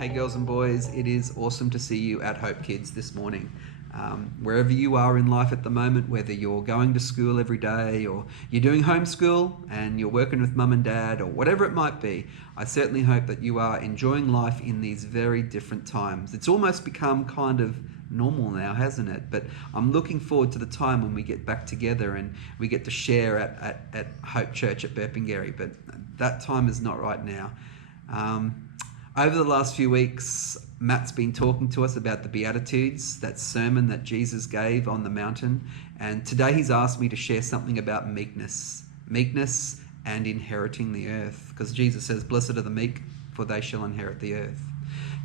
Hey girls and boys, it is awesome to see you at Hope Kids this morning. Wherever you are in life at the moment, whether you're going to school every day or you're doing homeschool and you're working with mum and dad or whatever it might be, I certainly hope that you are enjoying life in these very different times. It's almost become kind of normal now, hasn't it? But I'm looking forward to the time when we get back together and we get to share at Hope Church at Burpengary, but that time is not right now. Over the last few weeks, Matt's been talking to us about the Beatitudes, that sermon that Jesus gave on the mountain. And today he's asked me to share something about meekness and inheriting the earth. Because Jesus says, "Blessed are the meek, for they shall inherit the earth."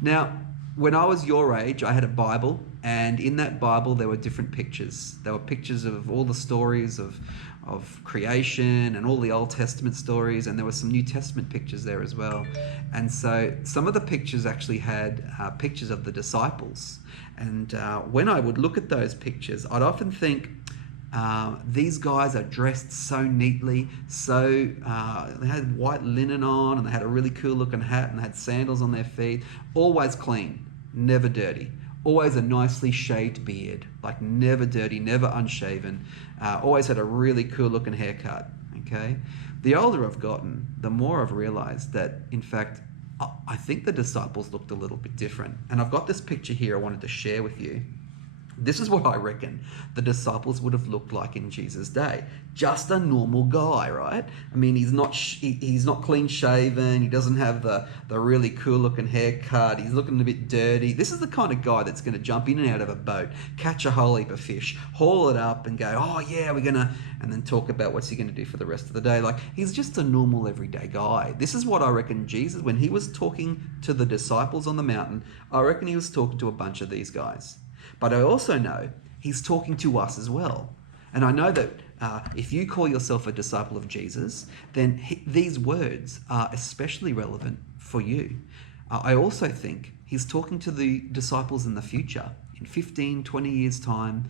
Now, when I was your age, I had a Bible, and in that Bible there were different pictures. There were pictures of all the stories of creation and all the Old Testament stories, and there were some New Testament pictures there as well. And so some of the pictures actually had pictures of the disciples. And when I would look at those pictures, I'd often think, these guys are dressed so neatly, they had white linen on, and they had a really cool looking hat, and they had sandals on their feet, always clean, never dirty. Always a nicely shaved beard, like never dirty, never unshaven. Always had a really cool looking haircut, okay? The older I've gotten, the more I've realized that, in fact, I think the disciples looked a little bit different. And I've got this picture here I wanted to share with you. This is what I reckon the disciples would have looked like in Jesus' day. Just a normal guy, right? I mean, he's not clean shaven. He doesn't have the really cool looking haircut. He's looking a bit dirty. This is the kind of guy that's going to jump in and out of a boat, catch a whole heap of fish, haul it up and go, "Oh yeah, and then talk about what's he going to do for the rest of the day." Like, he's just a normal everyday guy. This is what I reckon Jesus, when he was talking to the disciples on the mountain, I reckon he was talking to a bunch of these guys. But I also know he's talking to us as well. And I know that if you call yourself a disciple of Jesus, then these words are especially relevant for you. I also think he's talking to the disciples in the future. In 15, 20 years' time,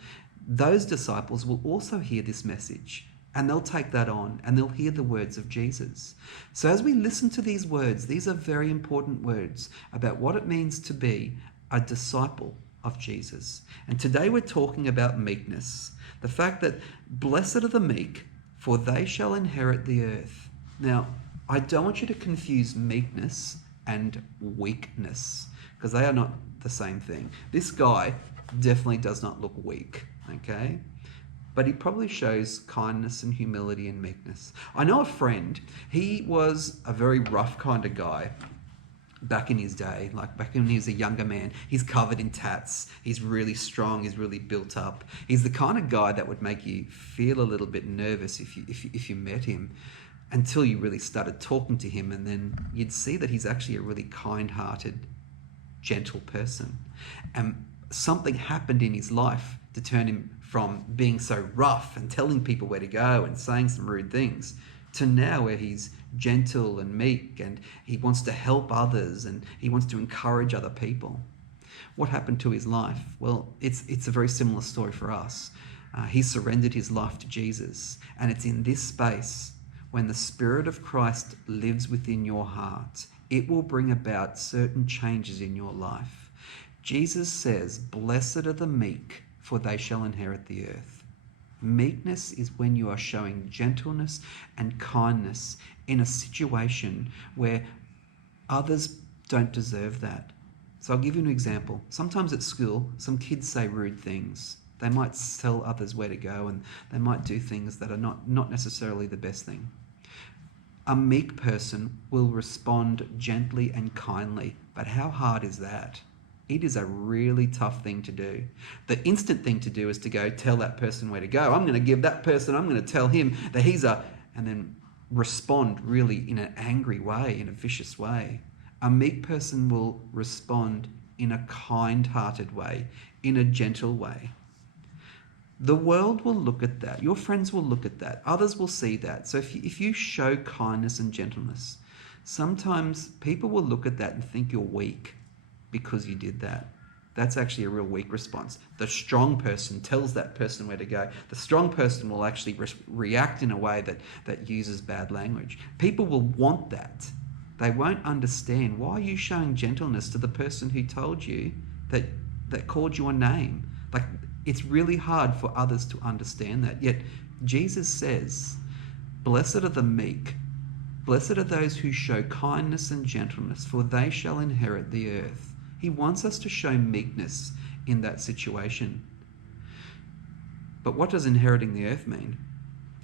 those disciples will also hear this message. And they'll take that on and they'll hear the words of Jesus. So as we listen to these words, these are very important words about what it means to be a disciple of Jesus. And today we're talking about meekness. The fact that blessed are the meek, for they shall inherit the earth. Now, I don't want you to confuse meekness and weakness, because they are not the same thing. This guy definitely does not look weak, okay? But he probably shows kindness and humility and meekness. I know a friend, he was a very rough kind of guy back in his day, like back when he was a younger man. He's covered in tats. He's really strong. He's really built up. He's the kind of guy that would make you feel a little bit nervous if you met him, until you really started talking to him, and then you'd see that he's actually a really kind-hearted, gentle person. And something happened in his life to turn him from being so rough and telling people where to go and saying some rude things to now where he's gentle and meek, and he wants to help others and he wants to encourage other people. What happened to his life? Well, it's a very similar story for us. He surrendered his life to Jesus, and it's in this space, when the Spirit of Christ lives within your heart, it will bring about certain changes in your life. Jesus says, "Blessed are the meek, for they shall inherit the earth." Meekness is when you are showing gentleness and kindness in a situation where others don't deserve that. So I'll give you an example. Sometimes at school, some kids say rude things. They might tell others where to go, and they might do things that are not necessarily the best thing. A meek person will respond gently and kindly, but how hard is that? It is a really tough thing to do. The instant thing to do is to go tell that person where to go. I'm going to tell him that and then respond really in an angry way, in a vicious way. A meek person will respond in a kind-hearted way, in a gentle way. The world will look at that. Your friends will look at that. Others will see that. So if you show kindness and gentleness, sometimes people will look at that and think you're weak because you did that. That's actually a real weak response. The strong person tells that person where to go. The strong person will actually react in a way that uses bad language. People will want that. They won't understand. Why are you showing gentleness to the person who told you that called you a name? Like, it's really hard for others to understand that. Yet Jesus says, blessed are the meek, blessed are those who show kindness and gentleness, for they shall inherit the earth. He wants us to show meekness in that situation. But what does inheriting the earth mean?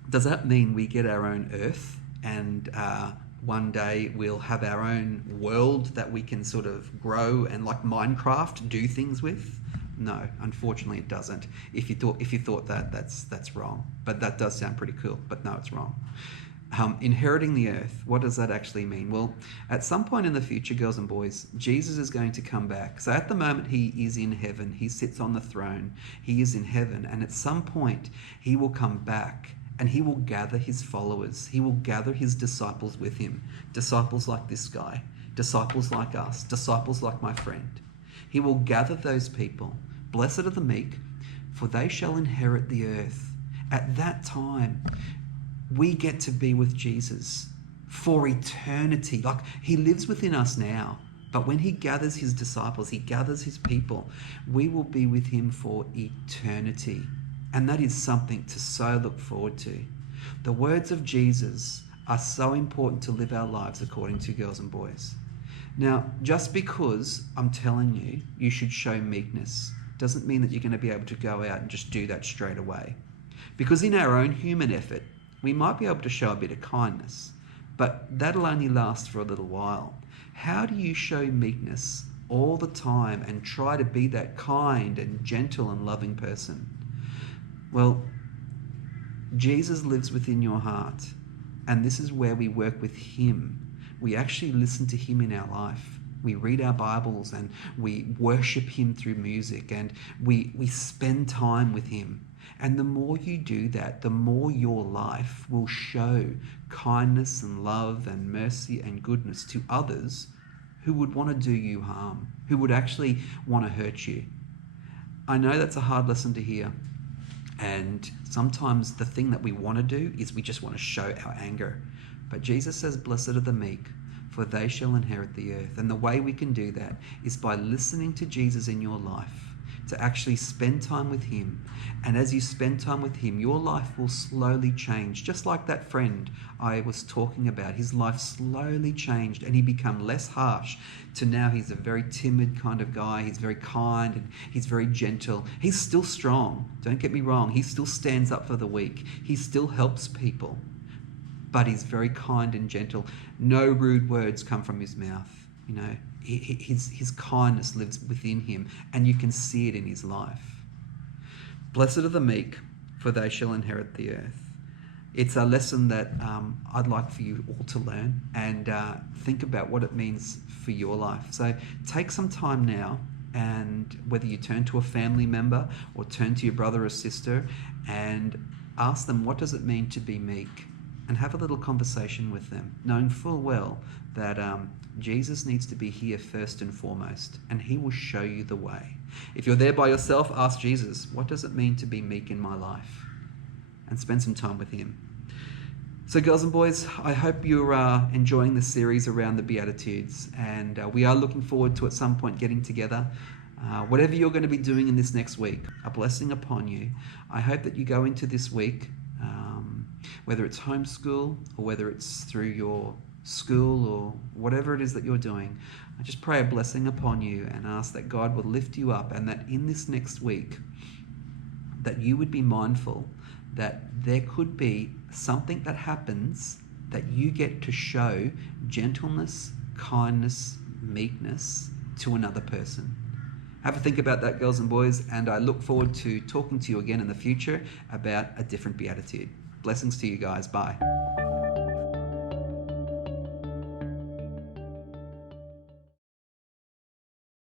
Does that mean we get our own earth and one day we'll have our own world that we can sort of grow and, like Minecraft, do things with? No, unfortunately it doesn't. If you thought that, that's wrong. But that does sound pretty cool. But no, it's wrong. Inheriting the earth, what does that actually mean? Well, at some point in the future, girls and boys, Jesus is going to come back. So at the moment, he is in heaven. He sits on the throne. He is in heaven. And at some point, he will come back and he will gather his followers. He will gather his disciples with him. Disciples like this guy, disciples like us, disciples like my friend. He will gather those people. Blessed are the meek, for they shall inherit the earth. At that time, we get to be with Jesus for eternity. Like, he lives within us now, but when he gathers his disciples, he gathers his people, we will be with him for eternity. And that is something to so look forward to. The words of Jesus are so important to live our lives according to, girls and boys. Now, just because I'm telling you, you should show meekness, doesn't mean that you're going to be able to go out and just do that straight away. Because in our own human effort, we might be able to show a bit of kindness, but that'll only last for a little while. How do you show meekness all the time and try to be that kind and gentle and loving person? Well, Jesus lives within your heart, and this is where we work with him. We actually listen to him in our life. We read our Bibles and we worship him through music, and we spend time with him. And the more you do that, the more your life will show kindness and love and mercy and goodness to others who would want to do you harm, who would actually want to hurt you. I know that's a hard lesson to hear. And sometimes the thing that we want to do is we just want to show our anger. But Jesus says, blessed are the meek, for they shall inherit the earth. And the way we can do that is by listening to Jesus in your life, to actually spend time with him. And as you spend time with him, your life will slowly change. Just like that friend I was talking about, his life slowly changed and he became less harsh to now he's a very timid kind of guy. He's very kind and he's very gentle. He's still strong. Don't get me wrong. He still stands up for the weak. He still helps people, but he's very kind and gentle. No rude words come from his mouth. You know, his kindness lives within him, and you can see it in his life. Blessed are the meek, for they shall inherit the earth. It's a lesson that I'd like for you all to learn and think about what it means for your life. So take some time now, and whether you turn to a family member or turn to your brother or sister and ask them, what does it mean to be meek? And have a little conversation with them, knowing full well that Jesus needs to be here first and foremost, and he will show you the way. If you're there by yourself, ask Jesus, what does it mean to be meek in my life? And spend some time with him. So girls and boys, I hope you're enjoying the series around the Beatitudes, and we are looking forward to at some point getting together. Whatever you're going to be doing in this next week, a blessing upon you. I hope that you go into this week, whether it's homeschool or whether it's through your school or whatever it is that you're doing, I just pray a blessing upon you and ask that God will lift you up, and that in this next week that you would be mindful that there could be something that happens that you get to show gentleness, kindness, meekness to another person. Have a think about that, girls and boys, and I look forward to talking to you again in the future about a different beatitude. Blessings to you guys. Bye.